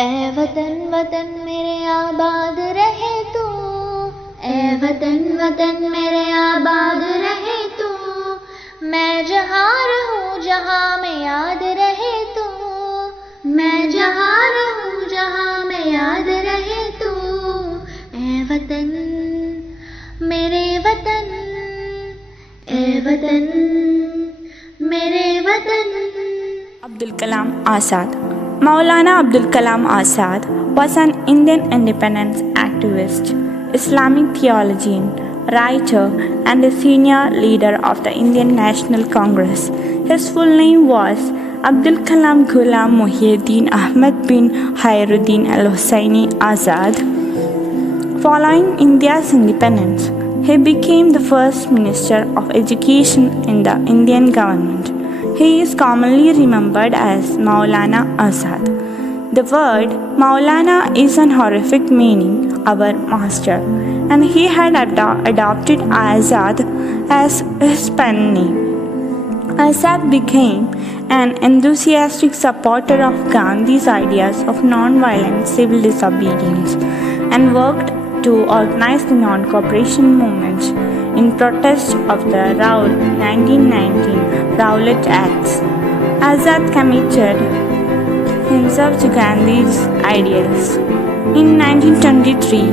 ए वतन वतन मेरे आबाद रहे तू, ए वतन वतन मेरे आबाद रहे तू, मैं जहाँ रहूँ जहाँ में याद रहे तू, मैं जहाँ रहूँ जहाँ में याद रहे तू, ए वतन मेरे वतन, ए वतन मेरे वतन। Abdul Kalam Azad. Maulana Abdul Kalam Azad was an Indian independence activist, Islamic theologian, writer, and a senior leader of the Indian National Congress. His full name was Abdul Kalam Ghulam Muhyiddin Ahmad bin Khairuddin Al-Hussaini Azad. Following India's independence, he became the first Minister of Education in the Indian government. He is commonly remembered as Maulana Azad. The word Maulana is an honorific meaning, our master, and he had adopted Azad as his pen name. Azad became an enthusiastic supporter of Gandhi's ideas of non-violent civil disobedience and worked to organize the non-cooperation movement in protest of the Raoul 1919 Rowlatt Acts. Azad committed himself to Gandhi's ideals. In 1923,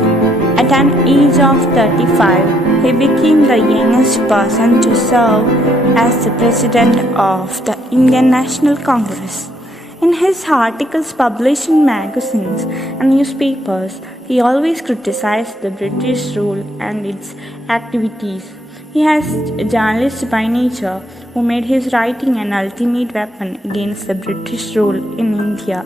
at an age of 35, he became the youngest person to serve as the president of the Indian National Congress. In his articles published in magazines and newspapers, he always criticized the British rule and its activities. He was a journalist by nature who made his writing an ultimate weapon against the British rule in India.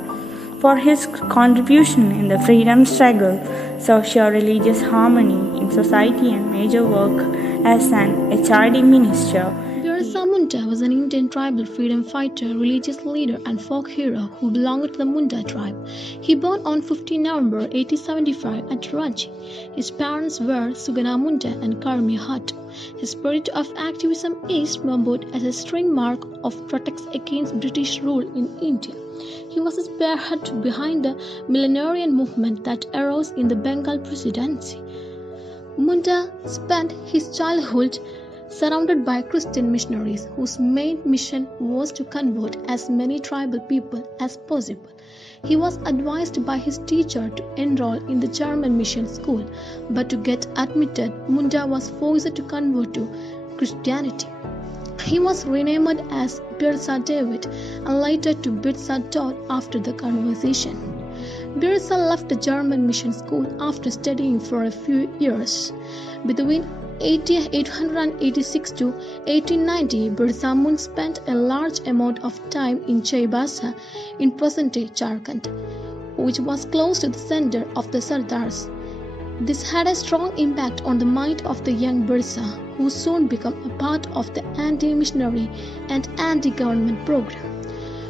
For his contribution in the freedom struggle, socio-religious harmony in society, and major work as an HRD minister, Birsa Munda was an Indian tribal freedom fighter, religious leader, and folk hero who belonged to the Munda tribe. He born on 15 November 1875 at Ranchi. His parents were Sugana Munda and Karmi Hattu. His spirit of activism is remembered as a string mark of protest against British rule in India. He was a spearhead behind the millenarian movement that arose in the Bengal Presidency. Munda spent his childhood surrounded by Christian missionaries whose main mission was to convert as many tribal people as possible. He was advised by his teacher to enroll in the German mission school, but to get admitted, Munda was forced to convert to Christianity. He was renamed as Birsa David and later to Birsa Todd after the conversion. Birsa left the German mission school after studying for a few years. Between 1886 to 1890, Birsa Munda spent a large amount of time in Chaibasa in present-day Jharkhand, which was close to the center of the Sardars. This had a strong impact on the mind of the young Birsa, who soon became a part of the anti-missionary and anti-government program.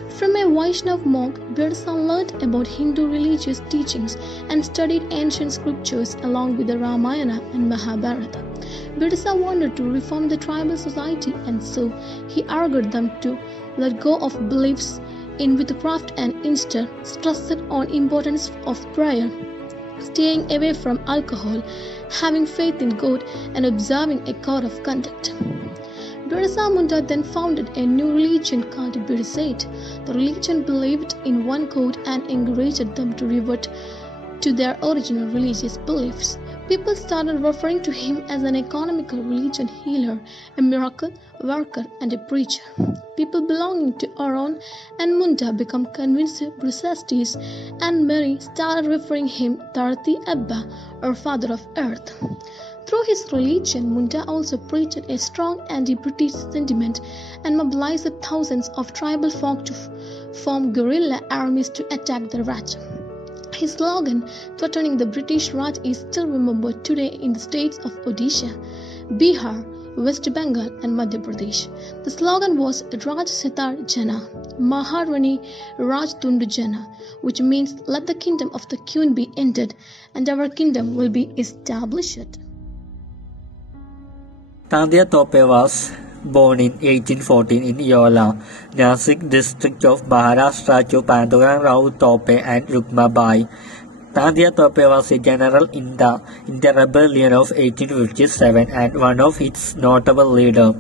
From a Vaishnav monk, Birsa learned about Hindu religious teachings and studied ancient scriptures along with the Ramayana and Mahabharata. Birsa wanted to reform the tribal society, and so he urged them to let go of beliefs in witchcraft and instead stressed on importance of prayer, staying away from alcohol, having faith in God, and observing a code of conduct. Birsa Munda then founded a new religion called Birsait. The religion believed in one God and encouraged them to revert to their original religious beliefs. People started referring to him as an economical religion healer, a miracle worker, and a preacher. People belonging to Aron and Munda became convinced Brisatis, and many started referring him Dharti Abba, or Father of Earth. Through his religion, Munda also preached a strong anti-British sentiment and mobilized thousands of tribal folk to form guerrilla armies to attack the Raj. His slogan, threatening the British Raj, is still remembered today in the states of Odisha, Bihar, West Bengal, and Madhya Pradesh. The slogan was Raj Sitar Jana, Maharani Raj Tundu Jana, which means let the kingdom of the queen be ended and our kingdom will be established. Tadia Tope was born in 1814 in Yola, Nasik district of Maharashtra to Pandurang Rao Tope and Rukmabai. Tandya Tope was a general in the rebellion of 1857 and one of its notable leaders.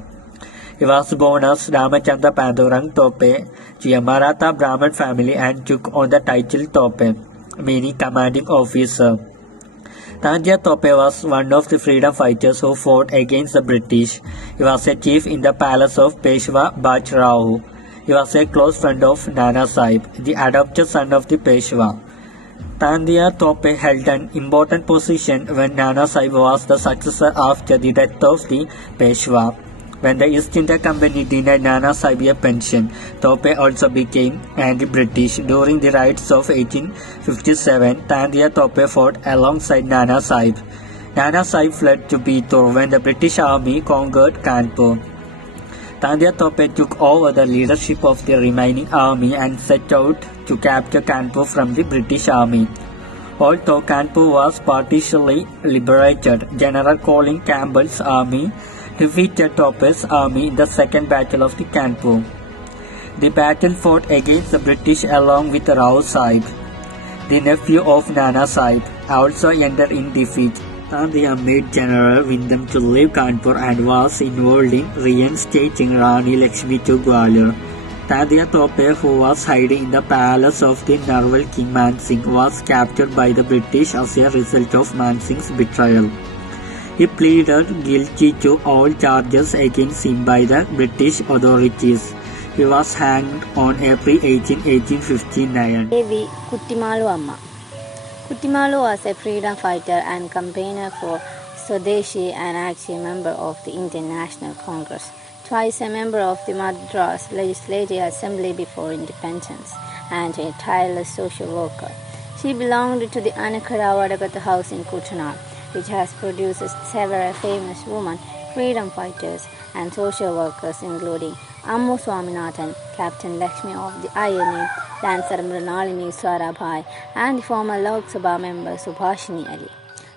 He was born as Ramachandra Pandurang Tope to a Maratha Brahmin family and took on the title Tope, meaning commanding officer. Tandya Tope was one of the freedom fighters who fought against the British. He was a chief in the palace of Peshwa Bajrao. He was a close friend of Nana Sahib, the adopted son of the Peshwa. Tandya Tope held an important position when Nana Sahib was the successor after the death of the Peshwa. When the East India Company denied Nana Sahib a pension, Tope also became anti-British. During the riots of 1857, Tandya Tope fought alongside Nana Sahib. Nana Sahib fled to Bitur when the British army conquered Kanpur. Tandya Tope took over the leadership of the remaining army and set out to capture Kanpur from the British army. Although Kanpur was partially liberated, General Colin Campbell's army defeated Tope's army in the Second Battle of the Kanpur. The battle fought against the British along with Rao Sahib, the nephew of Nana Sahib, also ended in defeat. Tandya made General Windham to leave Kanpur and was involved in reinstating Rani Lakshmi to Gwalior. Tandya Tope, who was hiding in the palace of the Narwal King Mansingh, was captured by the British as a result of Mansingh's betrayal. He pleaded guilty to all charges against him by the British authorities. He was hanged on April 18, 1859. Devi Kuttimalu Amma. Kuttimalu was a freedom fighter and campaigner for Swadeshi and actually a member of the Indian National Congress. Twice a member of the Madras Legislative Assembly before independence and a tireless social worker. She belonged to the Anakara Vadagata house in Kutanal, which has produced several famous women, freedom fighters and social workers including Ammu Swaminathan, Captain Lakshmi of the INA, Dancer Mrinalini Sarabhai and the former Lok Sabha member Subhashini Ali.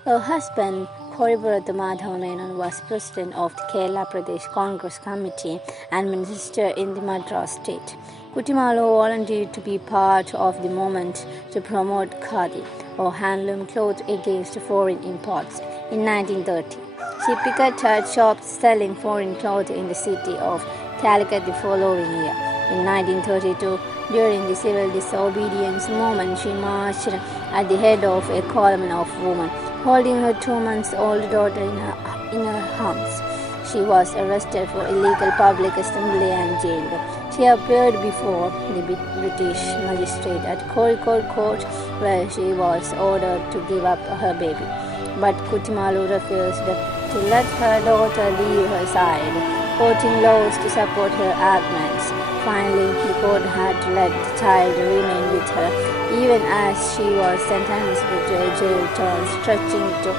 Her husband, Koripurathu Madhav Menon, was president of the Kerala Pradesh Congress Committee and minister in the Madras state. Kuttimalu volunteered to be part of the movement to promote khadi, or handloom cloth, against foreign imports. In 1930, she picketed shops selling foreign clothes in the city of Calicut the following year. In 1932, during the civil disobedience movement, she marched at the head of a column of women, holding her 2-month-old daughter in her arms. She was arrested for illegal public assembly and jailed. She appeared before the British magistrate at Kozhikode Court, where she was ordered to give up her baby. But Kuttimalu refused to let her daughter leave her side, quoting laws to support her arguments. Finally, the court had to let the child remain with her, even as she was sentenced to a jail term stretching to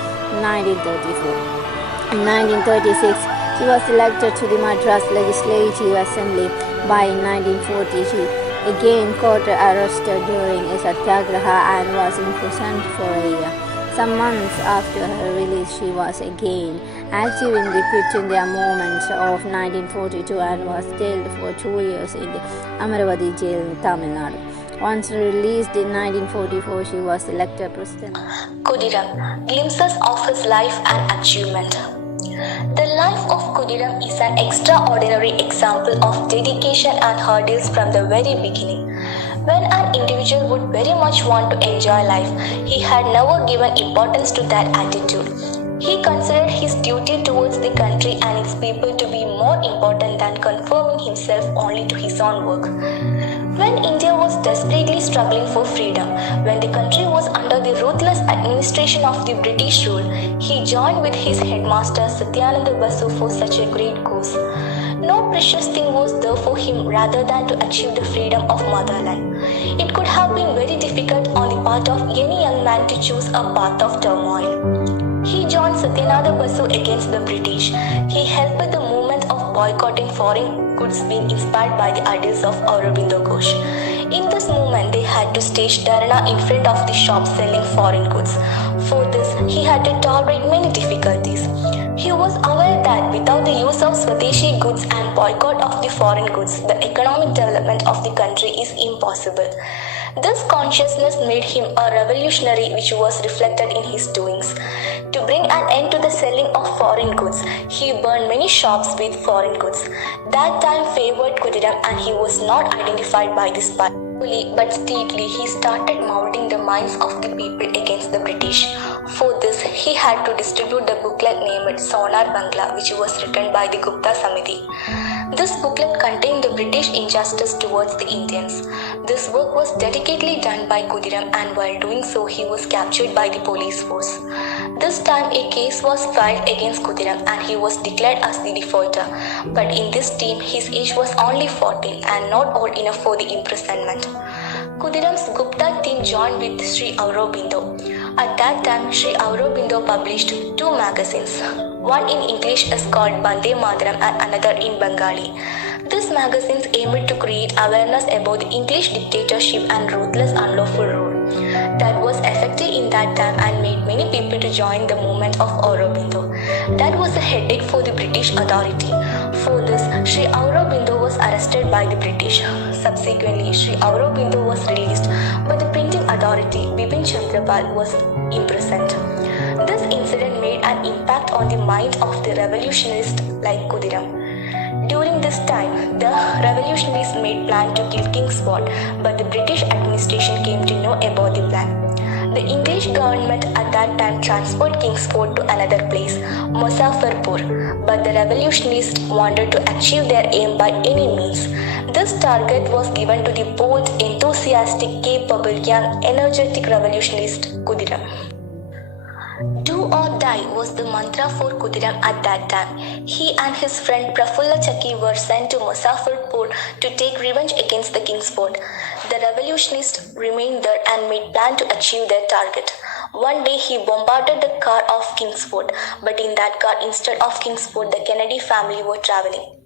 1934. In 1936, she was elected to the Madras Legislative Assembly. By 1940, she again got arrested during a satyagraha and was imprisoned for a year. Some months after her release, she was again active in the Quit India movement of 1942 and was jailed for 2 years in the Amaravati jail in Tamil Nadu. Once released in 1944, she was elected president. Khudiram, glimpses of his life and achievement. The life of Khudiram is an extraordinary example of dedication and hurdles from the very beginning. When an individual would very much want to enjoy life, he had never given importance to that attitude. He considered his duty towards the country and its people to be more important than conforming himself only to his own work. When India was desperately struggling for freedom, when the country was under the ruthless administration of the British rule, he joined with his headmaster Satyananda Basu for such a great cause. No precious thing was there for him rather than to achieve the freedom of motherland. It could have been very difficult on the part of any young man to choose a path of turmoil. He joined Satyananda Basu against the British. He helped the movement of boycotting foreign goods being inspired by the ideas of Aurobindo Ghosh. In this movement, they had to stage dharna in front of the shops selling foreign goods. For this, he had to tolerate many difficulties. He was aware that without the use of Swadeshi goods and boycott of the foreign goods, the economic development of the country is impossible. This consciousness made him a revolutionary, which was reflected in his doings. To bring an end to the selling of foreign goods, he burned many shops with foreign goods. That time favored Khudiram and he was not identified by the spy. Slowly but steadily, he started molding the minds of the people against the British. For this, he had to distribute the booklet named Sonar Bangla, which was written by the Gupta Samiti. This booklet contained the British injustice towards the Indians. This work was delicately done by Khudiram, and while doing so, he was captured by the police force. This time, a case was filed against Khudiram and he was declared as the defaulter. But in this team, his age was only 14 and not old enough for the imprisonment. Khudiram's Gupta team joined with Sri Aurobindo. At that time, Sri Aurobindo published 2 magazines. One in English is called Bande Mataram and another in Bengali. These magazines aimed to create awareness about the English dictatorship and ruthless unlawful rule that was effective in that time and made many people to join the movement of Aurobindo. That was a headache for the British authority. For this, Sri Aurobindo was arrested by the British. Subsequently, Sri Aurobindo was released, but the printing authority, Bipin Chandrapal, was imprisoned. This incident made an impact on the mind of the revolutionists like Khudiram. During this time, the revolutionaries made plan to kill King Spot, but the British administration came to know about the plan. The English government at that time transferred King Spot to another place, Muzaffarpur, but the revolutionists wanted to achieve their aim by any means. This target was given to the bold, enthusiastic, capable, young, energetic revolutionist Khudiram. Do or die was the mantra for Khudiram at that time. He and his friend Prafulla Chakki were sent to Muzaffarpur to take revenge against the King's Fort. The revolutionists remained there and made plan to achieve their target. One day he bombarded the car of King's Fort, but in that car instead of King's Fort, the Kennedy family were traveling.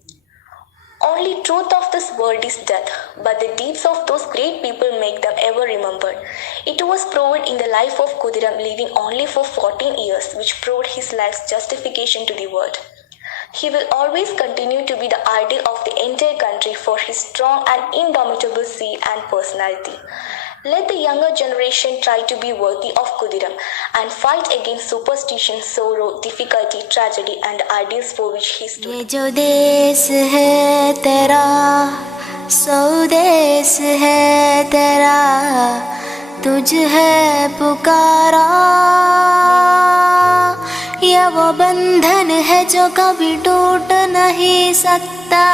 Only truth of this world is death, but the deeds of those great people make them ever remembered. It was proved in the life of Khudiram living only for 14 years, which proved his life's justification to the world. He will always continue to be the ideal of the entire country for his strong and indomitable zeal and personality. Let the younger generation try to be worthy of Khudiram and fight against superstition, sorrow, difficulty, tragedy and the ideals for which he stood. ये जो देश है तेरा, स्वदेश है तेरा, तुझ है पुकारा, यह वो बंधन है जो कभी टूट नहीं सकता.